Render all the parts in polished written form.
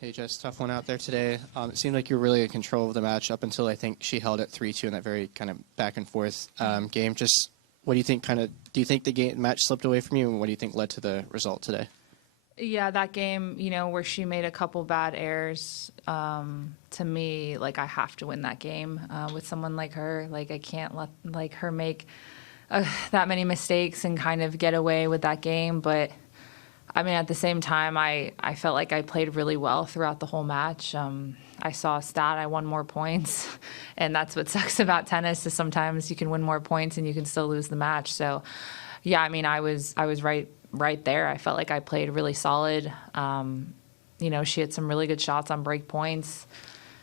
Hey, Jess, tough one out there today. It seemed like you were really in control of the match up until I think she held it 3-2 in that very kind of back and forth game. Just what do you think do you think the match slipped away from you, and what do you think led to the result today? Yeah, that game, where she made a couple bad errors, to me, like, I have to win that game with someone like her. Like, I can't let her make that many mistakes and kind of get away with that game. But I mean, at the same time, I felt like I played really well throughout the whole match. I saw a stat, I won more points, and that's what sucks about tennis is sometimes you can win more points and you can still lose the match. So, yeah, I mean, I was right there. I felt like I played really solid. She had some really good shots on break points,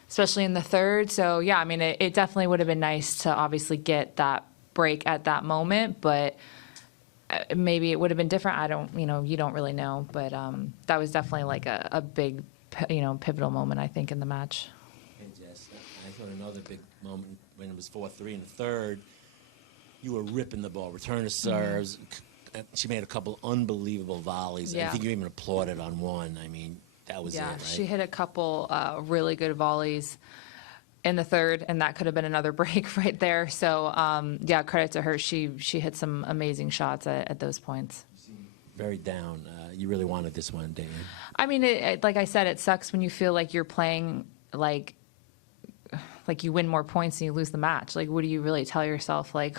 especially in the third. So, yeah, I mean, it definitely would have been nice to obviously get that break at that moment, but maybe it would have been different. You don't really know, but that was definitely like a big, pivotal moment, I think, in the match. And Jess, I thought another big moment when it was 4-3 in the third, you were ripping the ball, return to serves. Mm-hmm. She made a couple unbelievable volleys. Yeah. I think you even applauded on one. I mean, that was it, right? She hit a couple really good volleys in the third, and that could have been another break right there. So, credit to her. She hit some amazing shots at those points. You seem very down. You really wanted this one, didn't you? I mean, like I said, it sucks when you feel like you're playing like you win more points and you lose the match. Like, what do you really tell yourself? Like,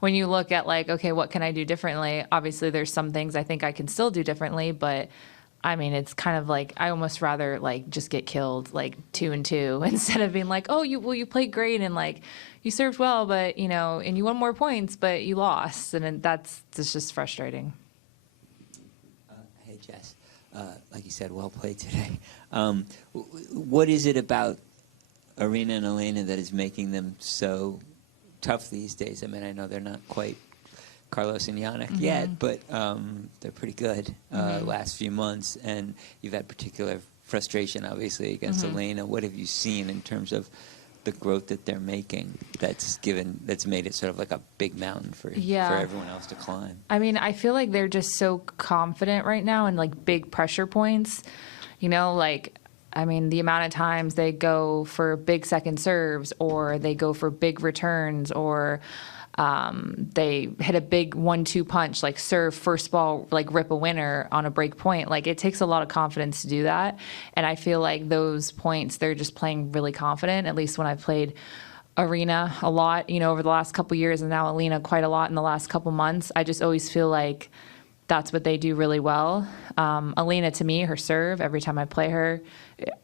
when you look at, like, okay, what can I do differently? Obviously, there's some things I think I can still do differently, but I mean, it's kind of like I almost rather like just get killed like 2-2 instead of being like, oh, you played great and like you served well, but and you won more points, but you lost, and that's just frustrating. Hey, Jess, like you said, well played today. What is it about Arena and Elena that is making them so tough these days? I mean, I know they're not quite Carlos and Yannick yet, but they're pretty good last few months, and you've had particular frustration, obviously, against Elena. What have you seen in terms of the growth that they're making that's made it sort of like a big mountain for everyone else to climb? I mean, I feel like they're just so confident right now in like big pressure points, I mean, the amount of times they go for big second serves, or they go for big returns, or they hit a big 1-2 punch, like serve first ball, like rip a winner on a break point. Like, it takes a lot of confidence to do that. And I feel like those points, they're just playing really confident, at least when I've played Arena a lot, over the last couple years, and now Elena quite a lot in the last couple months. I just always feel like that's what they do really well. Elena, to me, her serve, every time I play her,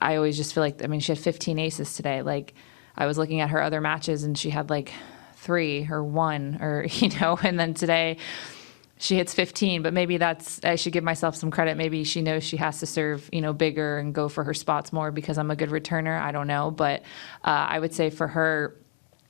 I always just feel like, I mean, she had 15 aces today. Like, I was looking at her other matches and she had like 3 or 1 or, and then today she hits 15, but maybe I should give myself some credit. Maybe she knows she has to serve, bigger and go for her spots more because I'm a good returner. I don't know. But I would say for her,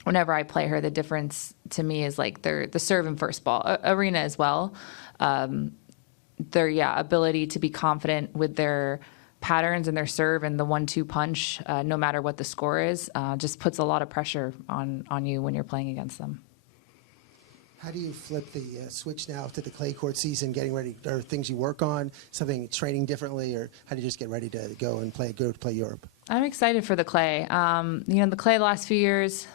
whenever I play her, the difference to me is like the serve and first ball. Arena as well. Their ability to be confident with their patterns and their serve and the 1-2 punch, no matter what the score is, just puts a lot of pressure on you when you're playing against them. How do you flip the switch now to the clay court season, getting ready? Are things you work on, something training differently, or how do you just get ready to go to play Europe? I'm excited for the clay. The clay the last few years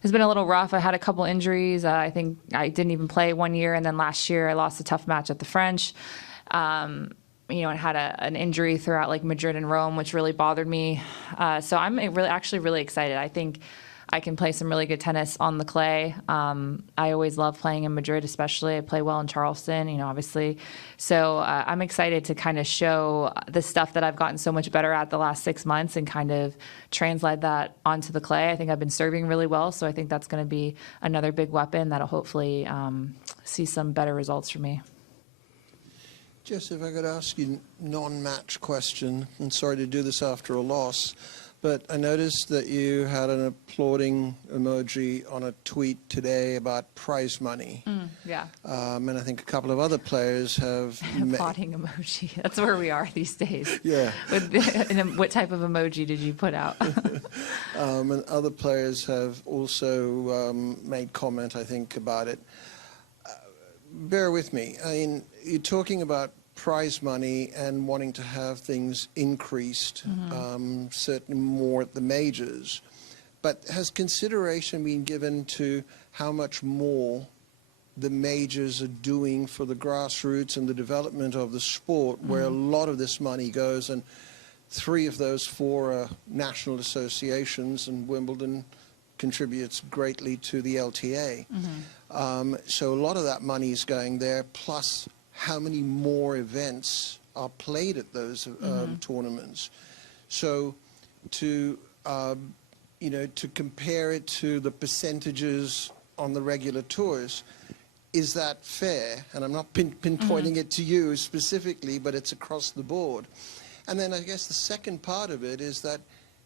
has been a little rough. I had a couple injuries. I think I didn't even play 1 year, and then last year I lost a tough match at the French. I had an injury throughout like Madrid and Rome, which really bothered me. So I'm really excited. I think I can play some really good tennis on the clay. I always love playing in Madrid, especially. I play well in Charleston, obviously. So I'm excited to kind of show the stuff that I've gotten so much better at the last 6 months and kind of translate that onto the clay. I think I've been serving really well, so I think that's going to be another big weapon that'll hopefully see some better results for me. Jess, if I could ask you a non-match question, and sorry to do this after a loss, but I noticed that you had an applauding emoji on a tweet today about prize money. Yeah. And I think a couple of other players have... Applauding emoji. That's where we are these days. Yeah. What type of emoji did you put out? And other players have also made comment, I think, about it. Bear with me. I mean, you're talking about prize money and wanting to have things increased, certainly more at the majors. But has consideration been given to how much more the majors are doing for the grassroots and the development of the sport, where a lot of this money goes, and 3 of those 4 are national associations, and Wimbledon contributes greatly to the LTA. So a lot of that money is going there, plus how many more events are played at those tournaments. So to to compare it to the percentages on the regular tours, is that fair? And I'm not pinpointing it to you specifically, but it's across the board. And then I guess the second part of it is that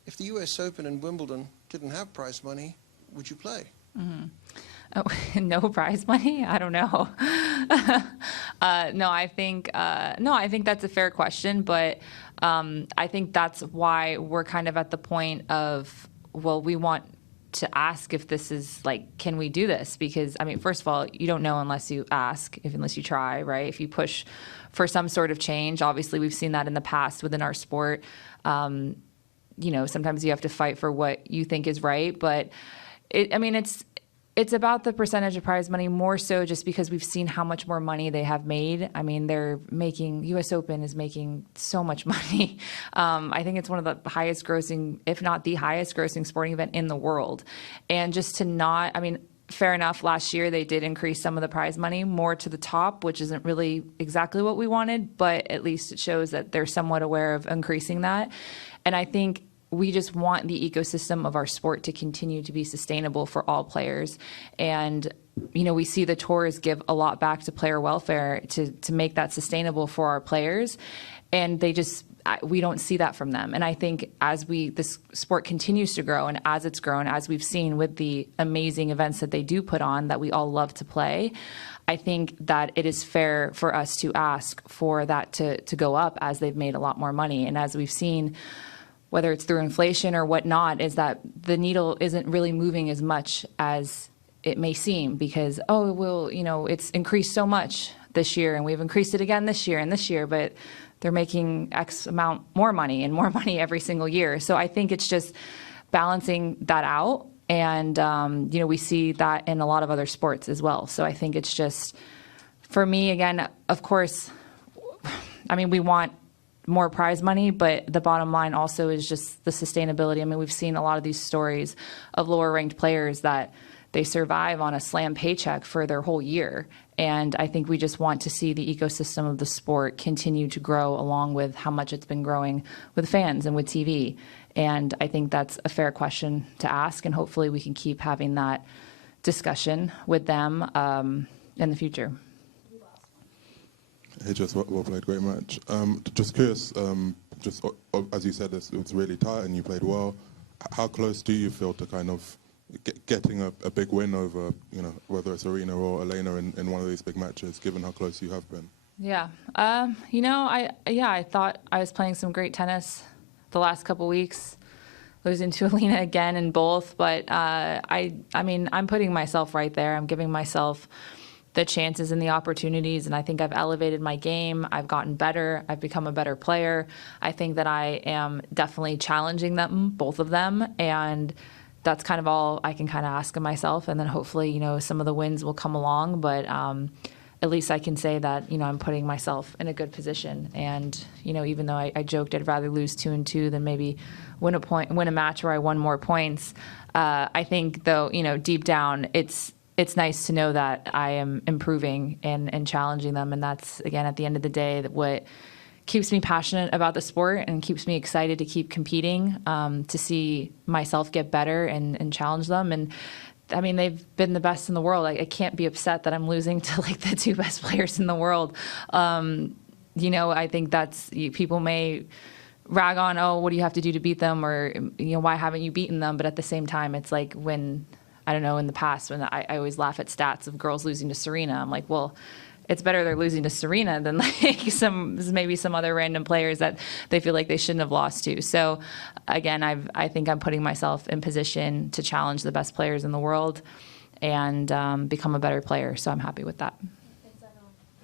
if the US Open and Wimbledon didn't have prize money, would you play? Oh, no prize money? I don't know. No, I think that's a fair question, but I think that's why we're kind of at the point of, well, we want to ask if this is like, can we do this? Because, I mean, first of all, you don't know unless you ask, unless you try, right? If you push for some sort of change, obviously we've seen that in the past within our sport. Sometimes you have to fight for what you think is right, but it's about the percentage of prize money more so just because we've seen how much more money they have made. I mean, US Open is making so much money. I think it's one of the highest grossing, if not the highest grossing sporting event in the world. And just to not, I mean, fair enough, last year they did increase some of the prize money more to the top, which isn't really exactly what we wanted, but at least it shows that they're somewhat aware of increasing that. And I think we just want the ecosystem of our sport to continue to be sustainable for all players. And, we see the tours give a lot back to player welfare to make that sustainable for our players. And we don't see that from them. And I think as this sport continues to grow, and as it's grown, as we've seen with the amazing events that they do put on that we all love to play, I think that it is fair for us to ask for that to go up as they've made a lot more money. And as we've seen, whether it's through inflation or whatnot, is that the needle isn't really moving as much as it may seem because, it's increased so much this year and we've increased it again this year and this year, but they're making X amount more money and more money every single year. So I think it's just balancing that out. And, we see that in a lot of other sports as well. So I think it's just, for me, again, of course, I mean, we want more prize money, but the bottom line also is just the sustainability. I mean, we've seen a lot of these stories of lower ranked players that they survive on a slam paycheck for their whole year. And I think we just want to see the ecosystem of the sport continue to grow along with how much it's been growing with fans and with TV. And I think that's a fair question to ask. And hopefully we can keep having that discussion with them in the future. Hey, Jess, well played, great match. Just curious, as you said, it was really tight and you played well. How close do you feel to kind of getting a big win over, whether it's Serena or Elena in one of these big matches, given how close you have been? Yeah. I thought I was playing some great tennis the last couple weeks, losing to Elena again in both. But I'm putting myself right there. I'm giving myself the chances and the opportunities, and I think I've elevated my game. I've gotten better. I've become a better player. I think that I am definitely challenging them, both of them, and that's kind of all I can kind of ask of myself. And then hopefully, some of the wins will come along, but at least I can say that, I'm putting myself in a good position. And, even though I joked I'd rather lose 2-2 than maybe win a match where I won more points, I think, though, deep down, it's nice to know that I am improving and challenging them. And that's, again, at the end of the day, what keeps me passionate about the sport and keeps me excited to keep competing, to see myself get better and challenge them. And I mean, they've been the best in the world. I can't be upset that I'm losing to like the 2 best players in the world. I think that's, people may rag on, oh, what do you have to do to beat them? Or, why haven't you beaten them? But at the same time, it's like when, I don't know, in the past when I always laugh at stats of girls losing to Serena. I'm like, well, it's better they're losing to Serena than like maybe some other random players that they feel like they shouldn't have lost to. So again, I think I'm putting myself in position to challenge the best players in the world and become a better player. So I'm happy with that.